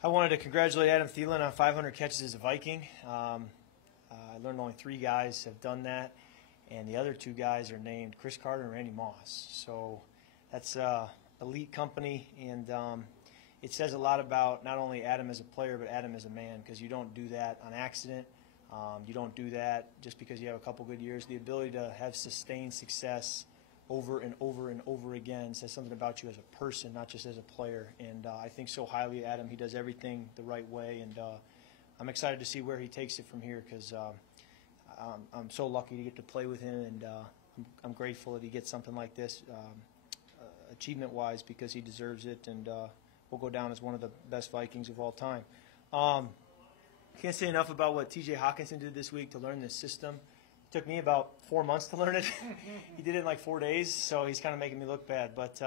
I wanted to congratulate Adam Thielen on 500 catches as a Viking. I learned only 3 guys have done that, and the other 2 guys are named Chris Carter and Randy Moss. So that's elite company, and it says a lot about not only Adam as a player, but Adam as a man, because you don't do that on accident. You don't do that just because you have a couple good years. The ability to have sustained success over and over and over again says something about you as a person, not just as a player. And I think so highly of Adam. He does everything the right way, and I'm excited to see where he takes it from here, because I'm so lucky to get to play with him, and I'm grateful that he gets something like this achievement-wise, because he deserves it, and will go down as one of the best Vikings of all time. Can't say enough about what T.J. Hawkinson did this week to learn this system. It took me about 4 months to learn it. He did it in like 4 days, so he's kind of making me look bad. But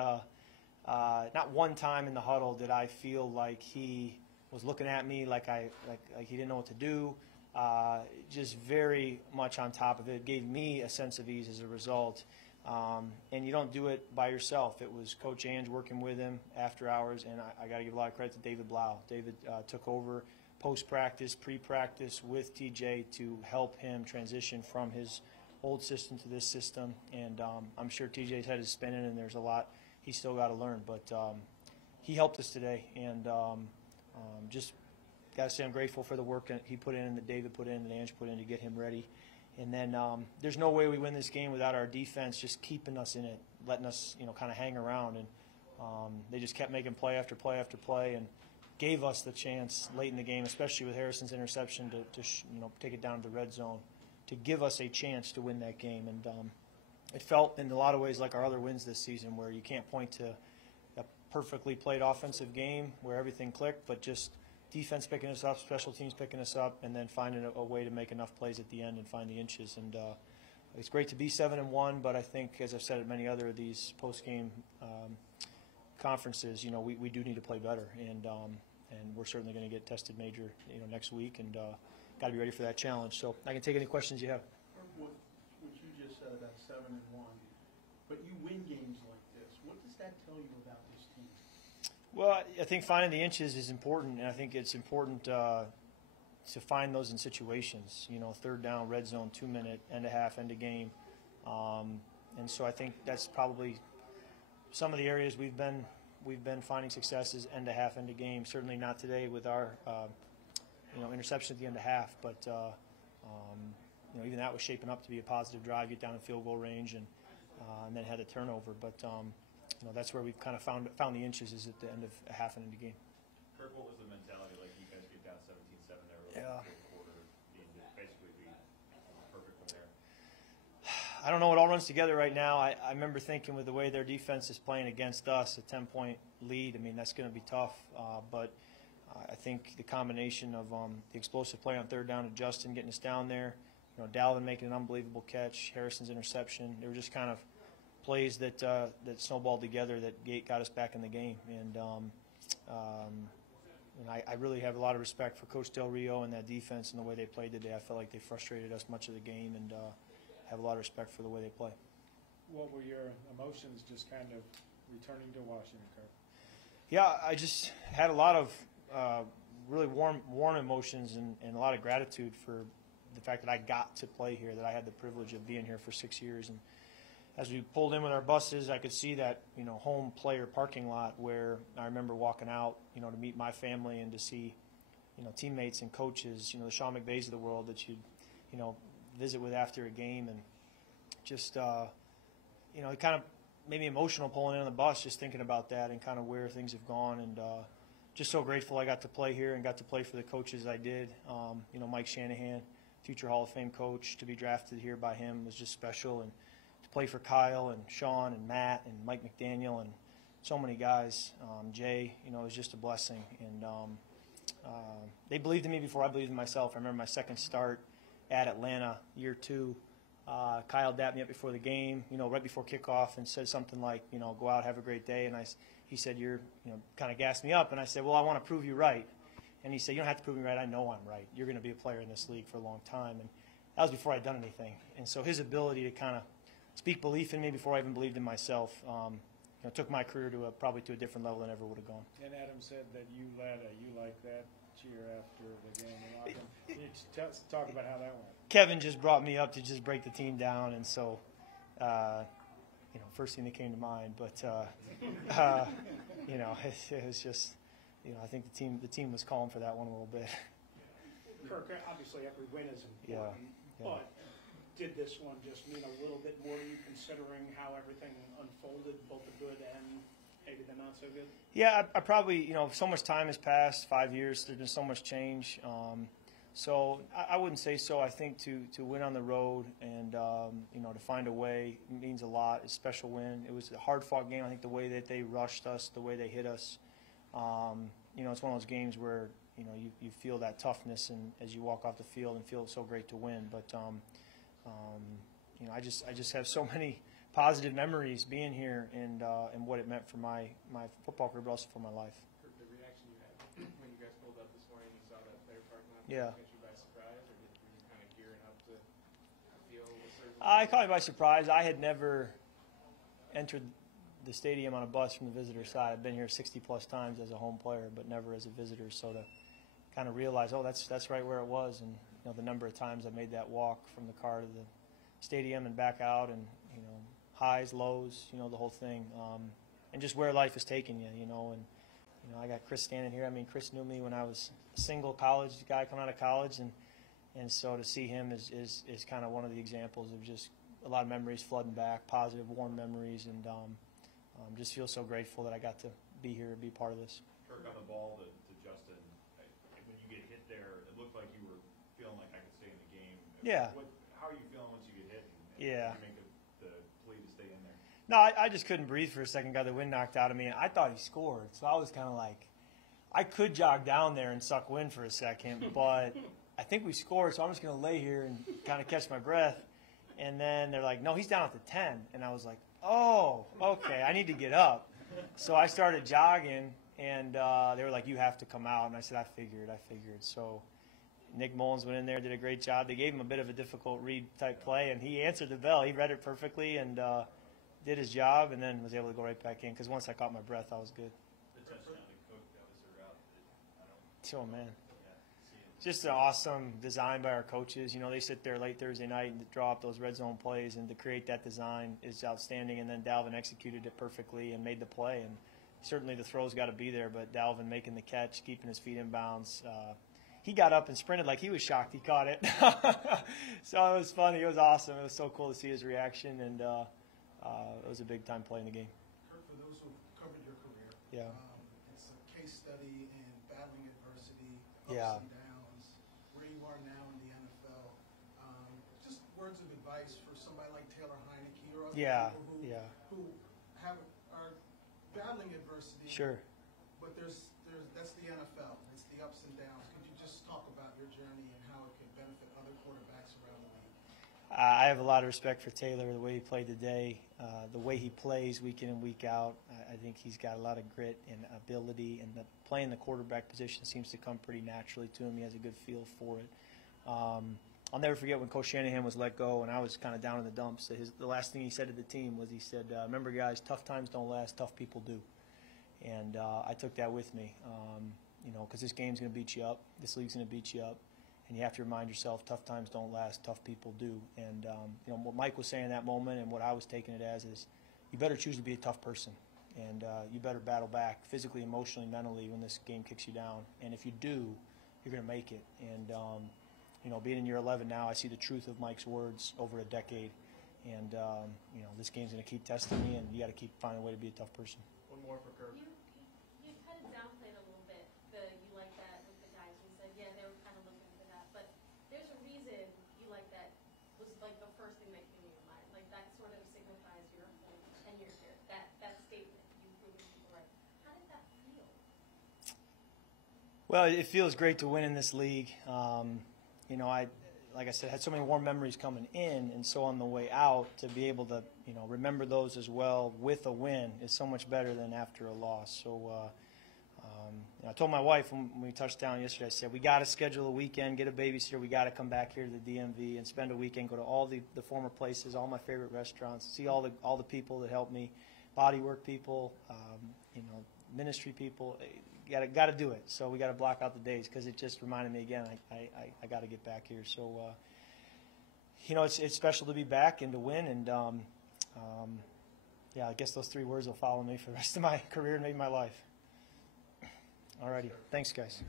not one time in the huddle did I feel like he was looking at me like he didn't know what to do. Just very much on top of it. It gave me a sense of ease as a result. And you don't do it by yourself. It was Coach Ange working with him after hours, and I got to give a lot of credit to David Blau. David took over post-practice, pre-practice with TJ to help him transition from his old system to this system. And I'm sure TJ's head is spinning, and there's a lot he's still got to learn. But he helped us today, and just got to say I'm grateful for the work that he put in, that David put in, that Ange put in to get him ready. And then there's no way we win this game without our defense just keeping us in it, letting us, kind of hang around. And they just kept making play after play after play, and gave us the chance late in the game, especially with Harrison's interception, to take it down to the red zone, to give us a chance to win that game. And it felt in a lot of ways like our other wins this season, where you can't point to a perfectly played offensive game where everything clicked, but just defense picking us up, special teams picking us up, and then finding a way to make enough plays at the end and find the inches. And it's great to be 7-1, but I think, as I've said at many other of these post-game conferences, we do need to play better. And we're certainly going to get tested major, next week, and got to be ready for that challenge. So I can take any questions you have. What you just said about 7-1, but you win games like this. What does that tell you about this team? Well, I think finding the inches is important, and I think it's important to find those in situations. Third down, red zone, 2-minute, end of half, end of game, and so I think that's probably some of the areas we've been finding successes end of half, end of game. Certainly not today with our interception at the end of half, but even that was shaping up to be a positive drive, get down in field goal range, and then had a turnover. But that's where we've kind of found the inches, is at the end of a half and end of game. Kirk, what was the mentality like? You guys get down 17-7 there early in the fourth quarter, basically be perfect from there. I don't know. It all runs together right now. I remember thinking, with the way their defense is playing against us, a 10-point lead, that's going to be tough. But I think the combination of the explosive play on third down to Justin getting us down there, Dalvin making an unbelievable catch, Harrison's interception, they were just kind of plays that snowballed together that got us back in the game. And I really have a lot of respect for Coach Del Rio and that defense and the way they played today. I felt like they frustrated us much of the game, and have a lot of respect for the way they play. What were your emotions just kind of returning to Washington, Kirk? Yeah, I just had a lot of really warm emotions and a lot of gratitude for the fact that I got to play here, that I had the privilege of being here for 6 years. And as we pulled in with our buses, I could see that home player parking lot where I remember walking out to meet my family and to see teammates and coaches, the Sean McVays of the world that you'd visit with after a game, and just it kind of made me emotional pulling in on the bus just thinking about that and kind of where things have gone. And just so grateful I got to play here and got to play for the coaches I did. Mike Shanahan, future Hall of Fame coach, to be drafted here by him was just special, and to play for Kyle and Sean and Matt and Mike McDaniel and so many guys, Jay, it was just a blessing. And they believed in me before I believed in myself. I remember my second start at Atlanta, year 2. Kyle dapped me up before the game, right before kickoff, and said something like, go out, have a great day. And he said, kind of gassed me up. And I said, well, I want to prove you right. And he said, you don't have to prove me right. I know I'm right. You're going to be a player in this league for a long time. And that was before I'd done anything. And so his ability to kind of speak belief in me before I even believed in myself took my career to probably to a different level than ever would have gone. And Adam said that you led a "you like that" cheer after the game in Lockton. Can you talk about how that went? Kevin just brought me up to just break the team down, and so, first thing that came to mind. But it was just, I think the team was calling for that one a little bit. Kirk, obviously every win is important, Yeah. but did this one just mean a little bit more to you considering how everything unfolded, both the good and maybe the not so good? Yeah, I probably, so much time has passed, 5 years, there's been so much change. So I wouldn't say so. I think to win on the road and, to find a way means a lot. It's a special win. It was a hard-fought game. I think the way that they rushed us, the way they hit us, it's one of those games where, you feel that toughness and as you walk off the field and feel it's so great to win. But, I just have so many positive memories being here and what it meant for my football career, but also for my life. The reaction you had when you guys pulled up this morning and saw that player parking lot, Yeah. catch you by surprise, or were you kind of gearing up to feel a certain? I caught me by surprise. I had never entered the stadium on a bus from the visitor side. I've been here 60-plus times as a home player, but never as a visitor. So to kind of realize, that's right where it was, and the number of times I made that walk from the car to the stadium and back out, and highs, lows, the whole thing, and just where life is taking you, and I got Chris standing here. I mean, Chris knew me when I was a single college guy coming out of college, and so to see him is kind of one of the examples of just a lot of memories flooding back, positive, warm memories, and just feel so grateful that I got to be here and be part of this. Kirk, on the ball to Justin, when you get hit there, it looked like you were feeling like I could stay in the game. Yeah. How are you feeling once you get hit? And Yeah. You make the plea to stay in there? No, I just couldn't breathe for a second. Got the wind knocked out of me. And I thought he scored, so I was kind of like, I could jog down there and suck wind for a second, but I think we scored, so I'm just going to lay here and kind of catch my breath. And then they're like, no, he's down at the 10. And I was like, oh, okay, I need to get up. So I started jogging, and they were like, you have to come out. And I said, I figured. So Nick Mullins went in there, did a great job. They gave him a bit of a difficult read type play, and he answered the bell. He read it perfectly and did his job, and then was able to go right back in because once I caught my breath, I was good. The touchdown to Cook, that was a route that Oh, man. see it. Just an awesome design by our coaches. They sit there late Thursday night and draw up those red zone plays, and to create that design is outstanding. And then Dalvin executed it perfectly and made the play. And certainly the throw's got to be there, but Dalvin making the catch, keeping his feet in bounds. He got up and sprinted like he was shocked he caught it. So it was funny. It was awesome. It was so cool to see his reaction, and it was a big-time play in the game. Kirk, for those who've covered your career, Yeah. It's a case study in battling adversity, Yeah. ups and downs, where you are now in the NFL. Just words of advice for somebody like Taylor Heineke or other Yeah, people yeah. who are battling adversity. Sure. But that's the NFL. It's the ups and downs. Could you just talk about your journey and how it could benefit other quarterbacks around the league? I have a lot of respect for Taylor, the way he played today, the way he plays week in and week out. I think he's got a lot of grit and ability, and playing the quarterback position seems to come pretty naturally to him. He has a good feel for it. I'll never forget when Coach Shanahan was let go, and I was kind of down in the dumps. The last thing he said to the team was, he said, remember, guys, tough times don't last, tough people do. And I took that with me, because this game's going to beat you up. This league's going to beat you up. And you have to remind yourself, tough times don't last, tough people do. And, what Mike was saying in that moment and what I was taking it as is, you better choose to be a tough person. And you better battle back physically, emotionally, mentally when this game kicks you down. And if you do, you're going to make it. And, being in year 11 now, I see the truth of Mike's words over a decade. And, this game's going to keep testing me, and you got to keep finding a way to be a tough person. One more for Kirk. You kind of downplayed a little bit you like that with the guys. You said, yeah, they were kind of looking for that. But there's a reason you like that was like the first thing that came to your mind. Like that sort of signifies your whole tenure here. That statement, you've proven people right. How did that feel? Well, it feels great to win in this league. Like I said, had so many warm memories coming in, and so on the way out, to be able to, remember those as well with a win is so much better than after a loss. So I told my wife when we touched down yesterday, I said, we got to schedule a weekend, get a babysitter, we got to come back here to the DMV and spend a weekend, go to all the former places, all my favorite restaurants, see all the people that helped me, body work people, you know, ministry people. Got to do it. So we got to block out the days because it just reminded me again. I got to get back here. So you know, it's special to be back and to win. And yeah, I guess those 3 words will follow me for the rest of my career and maybe my life. All righty. Thanks, guys.